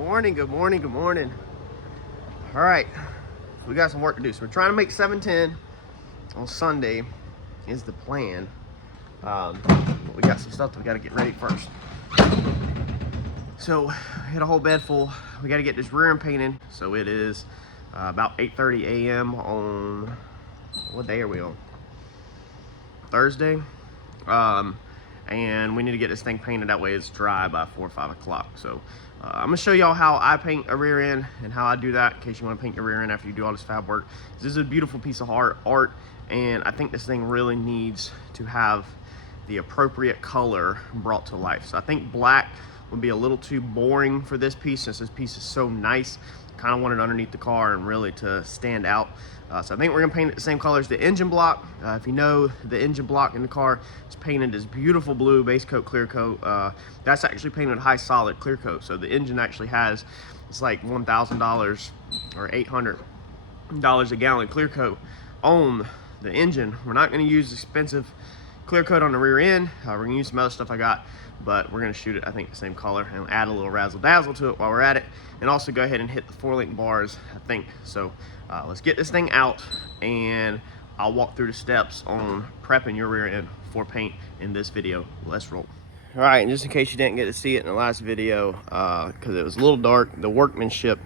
morning, good morning, good morning. All right, we got some work to do. So we're trying to make 710 on Sunday is the plan. But we got some stuff that we got to get ready first. So we had a whole bed full. We got to get this rear end painted. So it is about 8:30 a.m. on, what day are we on? Thursday. And we need to get this thing painted, that way it's dry by 4 or 5 o'clock. So I'm gonna show y'all how I paint a rear end and how I do that, in case you want to paint your rear end after you do all this fab work. This is a beautiful piece of art, and I think this thing really needs to have the appropriate color brought to life. So I think black would be a little too boring for this piece, since this piece is so nice. Kind of want it underneath the car and really to stand out. So I think we're gonna paint it the same color as the engine block. If you know, the engine block in the car is painted this beautiful blue base coat, clear coat. That's actually painted high solid clear coat. So the engine actually has, it's like $1,000 or $800 a gallon clear coat on the engine. We're not gonna use expensive clear coat on the rear end. We're gonna use some other stuff I got, but we're gonna shoot it, I think, the same color and add a little razzle dazzle to it while we're at it, and also go ahead and hit the 4-link bars, I think. So let's get this thing out, and I'll walk through the steps on prepping your rear end for paint in this video. Let's roll. All right, and just in case you didn't get to see it in the last video, because it was a little dark, the workmanship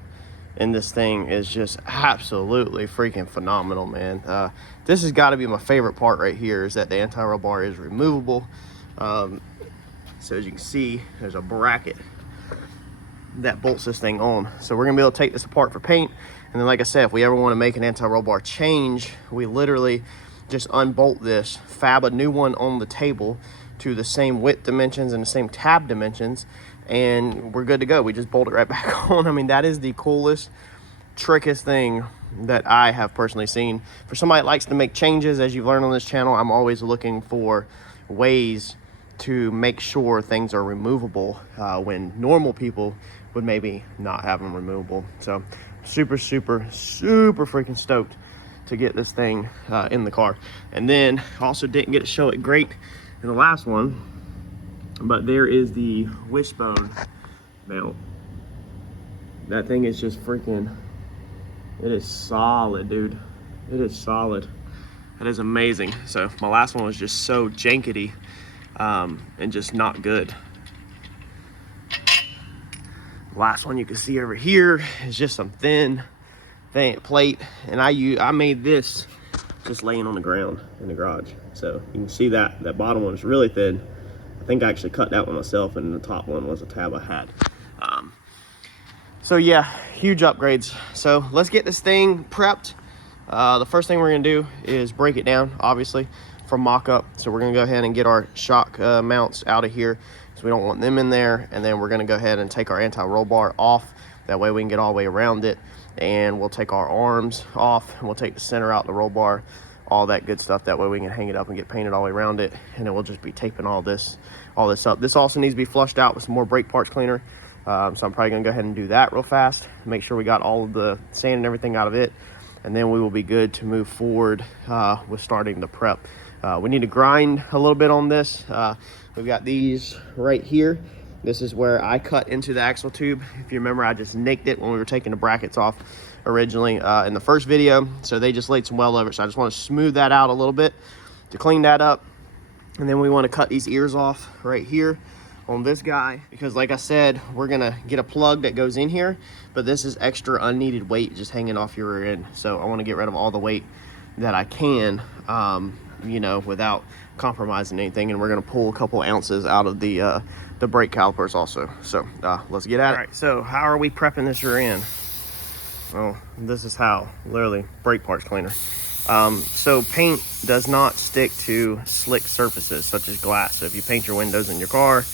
in this thing is just absolutely freaking phenomenal, man. This has got to be my favorite part right here, is that the anti-roll bar is removable. So as you can see, there's a bracket that bolts this thing on. So we're gonna be able to take this apart for paint. And then, like I said, if we ever want to make an anti-roll bar change, we literally just unbolt this, fab a new one on the table to the same width dimensions and the same tab dimensions, and we're good to go. We just bolt it right back on. I mean, that is the coolest, trickiest thing that I have personally seen. For somebody that likes to make changes, as you've learned on this channel, I'm always looking for ways to make sure things are removable when normal people would maybe not have them removable. So super freaking stoked to get this thing in the car. And then also didn't get to show it great in the last one, but there is the wishbone mount. That thing is just freaking, it is solid, dude. It is solid. That is amazing. So my last one was just so jankety and just not good. Last one you can see over here is just some thin plate, and I made this just laying on the ground in the garage. So you can see that bottom one is really thin. I think I actually cut that one myself, and the top one was a tab I had. So yeah, huge upgrades. So let's get this thing prepped. The first thing we're gonna do is break it down, obviously, from mock-up. So we're gonna go ahead and get our shock mounts out of here, so we don't want them in there. And then we're gonna go ahead and take our anti-roll bar off. That way we can get all the way around it. And we'll take our arms off, and we'll take the center out, the roll bar, all that good stuff. That way we can hang it up and get painted all the way around it. And then we'll just be taping all this up. This also needs to be flushed out with some more brake parts cleaner. So I'm probably gonna go ahead and do that real fast, make sure we got all of the sand and everything out of it. And then we will be good to move forward with starting the prep. We need to grind a little bit on this. We've got these right here. This is where I cut into the axle tube. If you remember, I just nicked it when we were taking the brackets off originally in the first video. So they just laid some well over it. So I just want to smooth that out a little bit to clean that up. And then we want to cut these ears off right here on this guy, because like I said, we're gonna get a plug that goes in here, but this is extra unneeded weight just hanging off your rear end. So I want to get rid of all the weight that I can, you know, without compromising anything. And we're gonna pull a couple ounces out of the brake calipers also. So let's get at it. All right, so how are we prepping this rear end? Well, this is how, literally, brake parts cleaner. So paint does not stick to slick surfaces such as glass. So if you paint your windows in your car,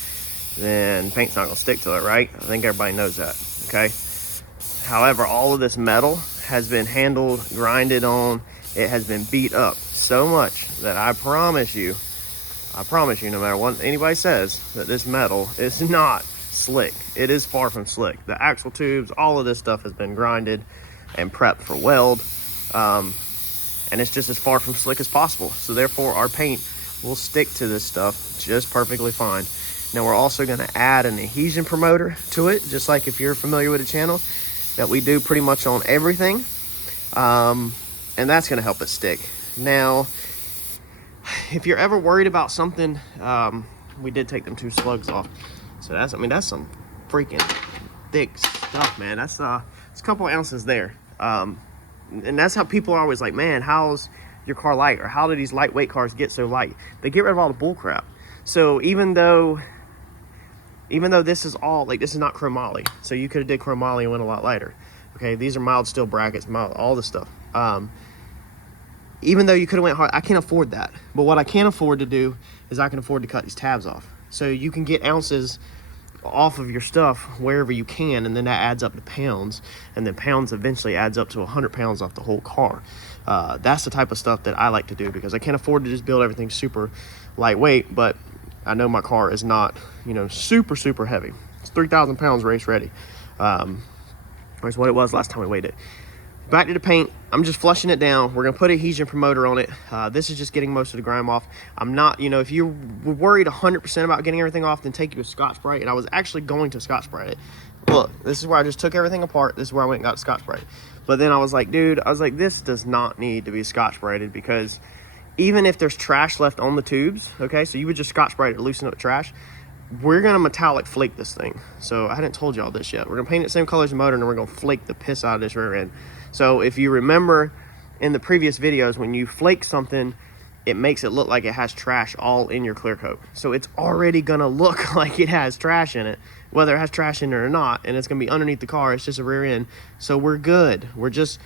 then paint's not gonna stick to it, right? I think everybody knows that, okay? However, all of this metal has been handled, grinded on, it has been beat up so much that I promise you, no matter what anybody says, that this metal is not slick. It is far from slick. The axle tubes, all of this stuff has been grinded and prepped for weld. And it's just as far from slick as possible. So therefore our paint will stick to this stuff just perfectly fine. Now we're also going to add an adhesion promoter to it, just like if you're familiar with the channel, that we do pretty much on everything. And that's going to help it stick. Now, if you're ever worried about something, we did take them 2 slugs off. So that's, I mean, that's some freaking thick stuff, man. That's it's a couple ounces there. And that's how people are always like, man, how's your car light? Or how do these lightweight cars get so light? They get rid of all the bull crap. So even though this is all, like, this is not chromoly, so you could have did chromoly and went a lot lighter. Okay, these are mild steel brackets, mild, all this stuff. Even though you could have went hard, I can't afford that. But what I can afford to do is I can afford to cut these tabs off. So you can get ounces off of your stuff wherever you can, and then that adds up to pounds, and then pounds eventually adds up to 100 pounds off the whole car. That's the type of stuff that I like to do, because I can't afford to just build everything super lightweight, but I know my car is not, you know, super heavy. It's 3,000 pounds race ready. That's what it was last time we weighed it. Back to the paint. I'm just flushing it down. We're gonna put an adhesion promoter on it. This is just getting most of the grime off. I'm not, you know, if you're worried 100% about getting everything off, then take you a Scotch-Brite. And I was actually going to Scotch-Brite it. Look, this is where I just took everything apart. This is where I went and got Scotch-Brite. But then I was like, dude, this does not need to be Scotch-Brited, because even if there's trash left on the tubes, okay, so you would just Scotch-Brite it to loosen up trash. We're gonna metallic flake this thing. So I hadn't told y'all this yet. We're gonna paint it the same color as the motor, and then we're gonna flake the piss out of this rear end. So if you remember in the previous videos, when you flake something, it makes it look like it has trash all in your clear coat. So it's already gonna look like it has trash in it, whether it has trash in it or not, and it's gonna be underneath the car. It's just a rear end. So we're good. We're just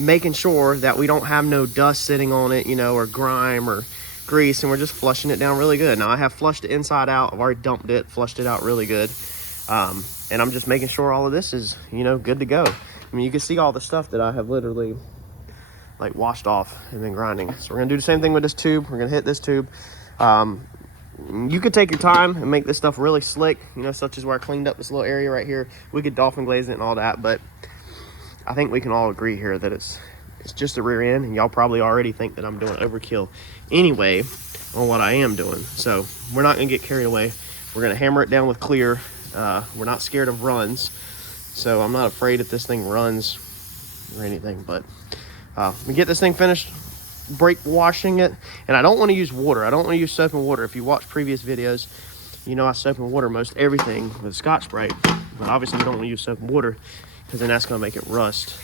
making sure that we don't have no dust sitting on it, you know, or grime or grease, and we're just flushing it down really good. Now I have flushed it inside out. I've already dumped it, flushed it out really good. And I'm just making sure all of this is, you know, good to go. I mean, you can see all the stuff that I have literally like washed off and then grinding. So we're gonna do the same thing with this tube. We're gonna hit this tube. You could take your time and make this stuff really slick, you know, such as where I cleaned up this little area right here. We could dolphin glaze it and all that, but I think we can all agree here that it's just a rear end, and y'all probably already think that I'm doing overkill anyway on what I am doing. So we're not gonna get carried away. We're gonna hammer it down with clear. We're not scared of runs, so I'm not afraid if this thing runs or anything. But we get this thing finished brake washing it, and I don't want to use water. I don't want to use soap and water. If you watch previous videos, you know I soap and water most everything with Scotch-Brite, but obviously we don't want to use soap and water, because then that's going to make it rust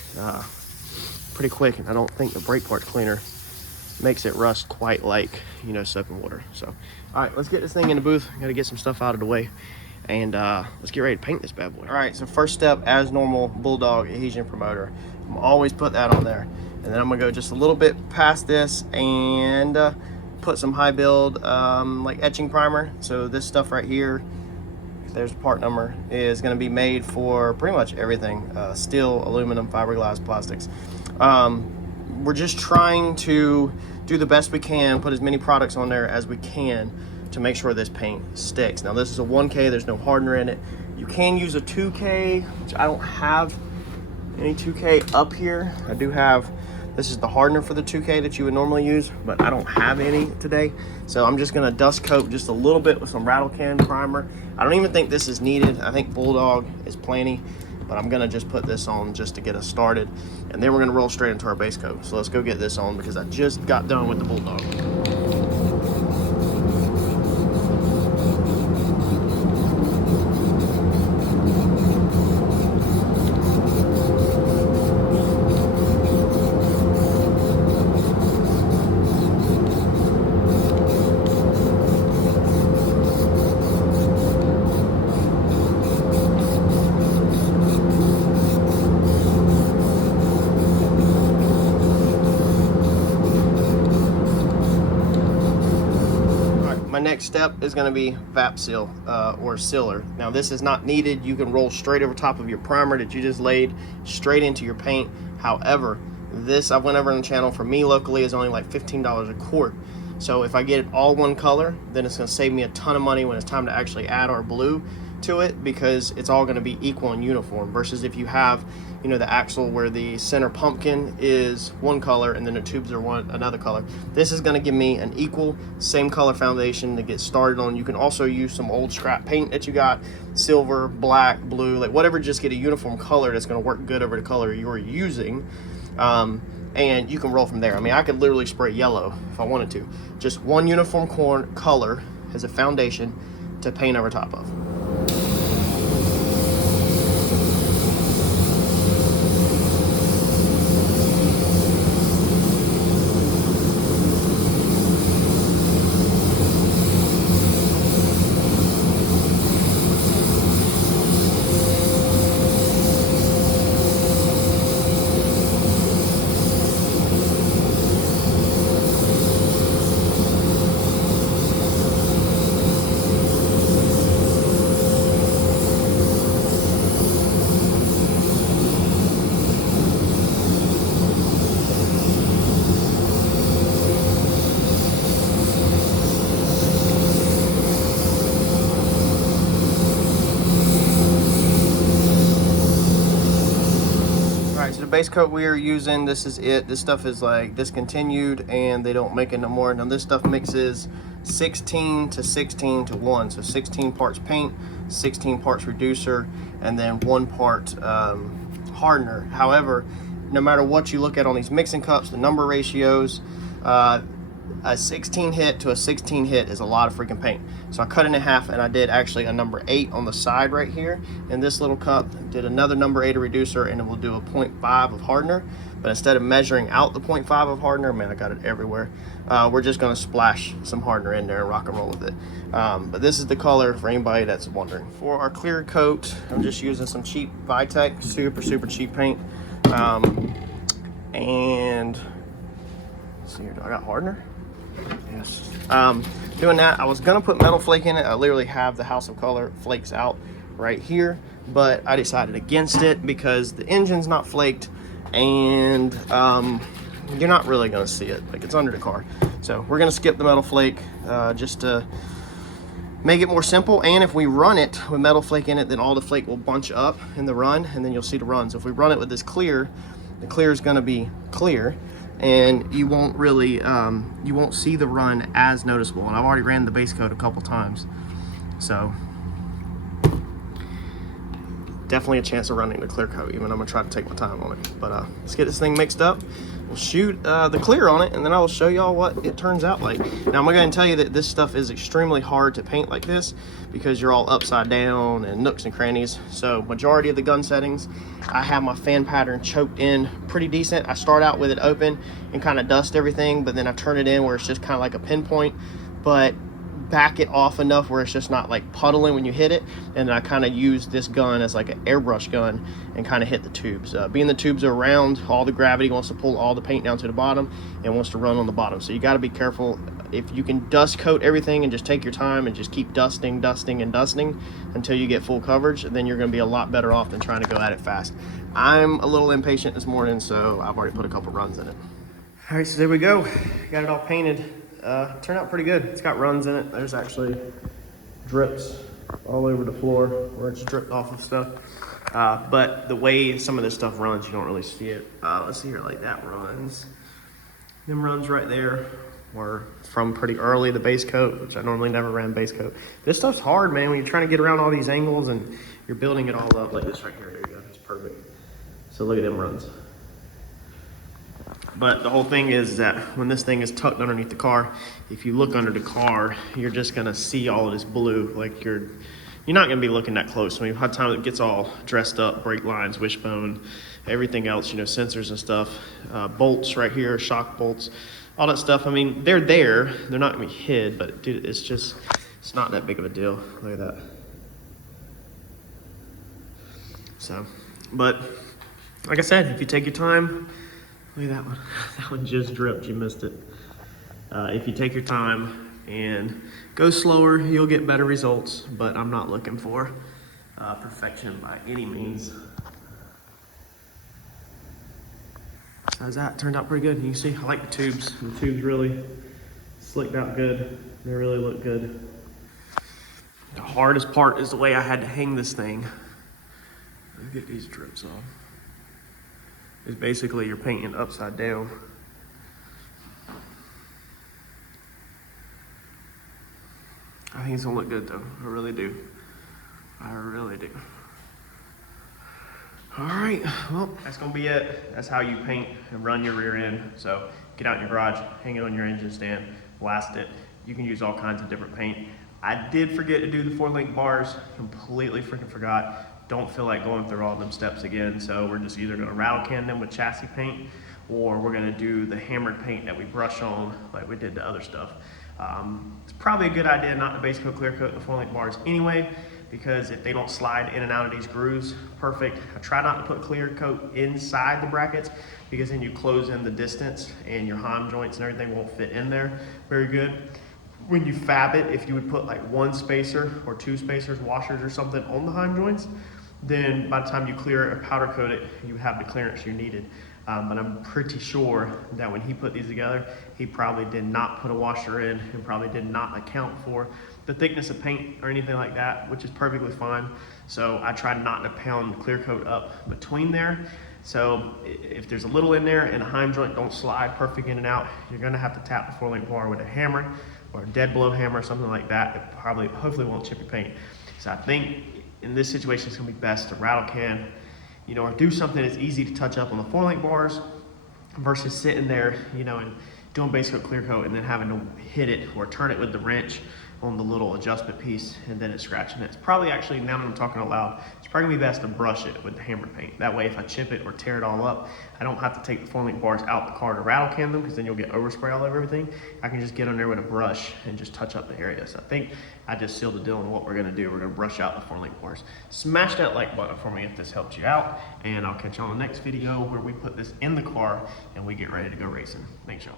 pretty quick, and I don't think the brake parts cleaner makes it rust quite like, you know, soap and water. So all right, let's get this thing in the booth. Got to get some stuff out of the way, and let's get ready to paint this bad boy. All right, so first step, as normal, Bulldog adhesion promoter. I'm always put that on there, and then I'm gonna go just a little bit past this and put some high build like etching primer. So this stuff right here, there's a part number, is going to be made for pretty much everything, steel, aluminum, fiberglass, plastics. We're just trying to do the best we can, put as many products on there as we can to make sure this paint sticks. Now this is a 1K, there's no hardener in it. You can use a 2K, which I don't have any 2K up here. I do have, this is the hardener for the 2K that you would normally use, but I don't have any today. So I'm just gonna dust coat just a little bit with some rattle can primer. I don't even think this is needed. I think Bulldog is plenty, but I'm gonna just put this on just to get us started. And then we're gonna roll straight into our base coat. So let's go get this on, because I just got done with the Bulldog. My next step is going to be VAP seal or sealer. Now this is not needed. You can roll straight over top of your primer that you just laid straight into your paint. However, this, I went over on the channel, for me locally is only like $15 a quart. So if I get it all one color, then it's going to save me a ton of money when it's time to actually add our blue. to it because it's all going to be equal and uniform, versus if you have, you know, the axle where the center pumpkin is one color and then the tubes are another color. This is going to give me an equal, same color foundation to get started on. You can also use some old scrap paint that you got, silver, black, blue, like whatever, just get a uniform color that's going to work good over the color you're using. And you can roll from there. I mean, I could literally spray yellow if I wanted to. Just one uniform color as a foundation to paint over top of. Base coat we are using, this is it. This stuff is like discontinued and they don't make it no more. Now this stuff mixes 16 to 16 to 1, so 16 parts paint, 16 parts reducer, and then 1 part hardener. However, no matter what you look at on these mixing cups, the number ratios, a 16 hit to a 16 hit is a lot of freaking paint. So I cut it in half and I did actually a number 8 on the side right here. And this little cup did another number 8 of reducer, and it will do a 0.5 of hardener. But instead of measuring out the 0.5 of hardener, man, I got it everywhere. We're just gonna splash some hardener in there and rock and roll with it. But this is the color for anybody that's wondering. For our clear coat, I'm just using some cheap Vitek, super cheap paint. And let's see here, do I got hardener? Yes. Doing that, I was gonna put metal flake in it. I literally have the House of Color flakes out right here, but I decided against it because the engine's not flaked, and you're not really gonna see it, like it's under the car. So we're gonna skip the metal flake just to make it more simple. And if we run it with metal flake in it, then all the flake will bunch up in the run, and then you'll see the run. So if we run it with this clear, the clear is gonna be clear, and you won't really you won't see the run as noticeable. And I've already ran the base coat a couple times, so definitely a chance of running the clear coat, even I'm gonna try to take my time on it. But let's get this thing mixed up. We'll shoot the clear on it, and then I will show y'all what it turns out like. Now I'm going to tell you that this stuff is extremely hard to paint like this because you're all upside down and nooks and crannies. So majority of the gun settings, I have my fan pattern choked in pretty decent. I start out with it open and kind of dust everything, but then I turn it in where it's just kind of like a pinpoint, but back it off enough where it's just not like puddling when you hit it. And then I kind of use this gun as like an airbrush gun and kind of hit the tubes. Being the tubes are round, all the gravity wants to pull all the paint down to the bottom and wants to run on the bottom. So you got to be careful. If you can dust coat everything and just take your time and just keep dusting until you get full coverage, then you're going to be a lot better off than trying to go at it fast. I'm a little impatient this morning, so I've already put a couple runs in it. All right, so there we go. Got it all painted. Turned out pretty good. It's got runs in it. There's actually drips all over the floor where it's dripped off of stuff. But the way some of this stuff runs, you don't really see it. Let's see here, like that runs. Them runs right there were from pretty early, the base coat, which I normally never ran base coat. This stuff's hard, man, when you're trying to get around all these angles and you're building it all up like this right here. There you go, it's perfect. So look at them runs. But the whole thing is that when this thing is tucked underneath the car, if you look under the car, you're just gonna see all of this blue. Like you're not gonna be looking that close. I mean, by the time it gets all dressed up, brake lines, wishbone, everything else, you know, sensors and stuff, bolts right here, shock bolts, all that stuff. I mean, they're there. They're not gonna be hid, but dude, it's not that big of a deal. Look at that. So, but like I said, if you take your time, look at that one. That one just dripped. You missed it. If you take your time and go slower, you'll get better results. But I'm not looking for perfection by any means. So how's that? Turned out pretty good. You can see, I like the tubes. The tubes really slicked out good. They really look good. The hardest part is the way I had to hang this thing. Let's get these drips off. It's basically you're painting upside down. I think it's gonna look good though. I really do. I really do. All right, well, that's gonna be it. That's how you paint and run your rear end. So get out in your garage, hang it on your engine stand, blast it. You can use all kinds of different paint. I did forget to do the 4-link bars, completely freaking forgot. Don't feel like going through all them steps again. So we're just either gonna rattle can them with chassis paint, or we're gonna do the hammered paint that we brush on like we did the other stuff. It's probably a good idea not to base coat, clear coat the 4-link bars anyway, because if they don't slide in and out of these grooves perfect. I try not to put clear coat inside the brackets, because then you close in the distance and your heim joints and everything won't fit in there very good. When you fab it, if you would put like 1 spacer or 2 spacers, washers or something on the heim joints, then by the time you clear it or powder coat it, you have the clearance you needed. But I'm pretty sure that when he put these together, he probably did not put a washer in and probably did not account for the thickness of paint or anything like that, which is perfectly fine. So I try not to pound clear coat up between there. So if there's a little in there and a heim joint don't slide perfect in and out, you're gonna have to tap the 4-link bar with a hammer or a dead blow hammer or something like that. It hopefully won't chip your paint. So I think in this situation, it's gonna be best to rattle can, you know, or do something that's easy to touch up on the 4-link bars versus sitting there, you know, and doing base coat, clear coat, and then having to hit it or turn it with the wrench on the little adjustment piece, and then it's scratching it. It's probably actually, now that I'm talking out loud, it's probably gonna be best to brush it with the hammer paint. That way, if I chip it or tear it all up, I don't have to take the 4-link bars out the car to rattle can them, because then you'll get overspray all over everything. I can just get on there with a brush and just touch up the area. So I think I just sealed the deal on what we're gonna do. We're gonna brush out the 4-link bars. Smash that like button for me if this helped you out, and I'll catch you on the next video where we put this in the car and we get ready to go racing. Thanks, y'all.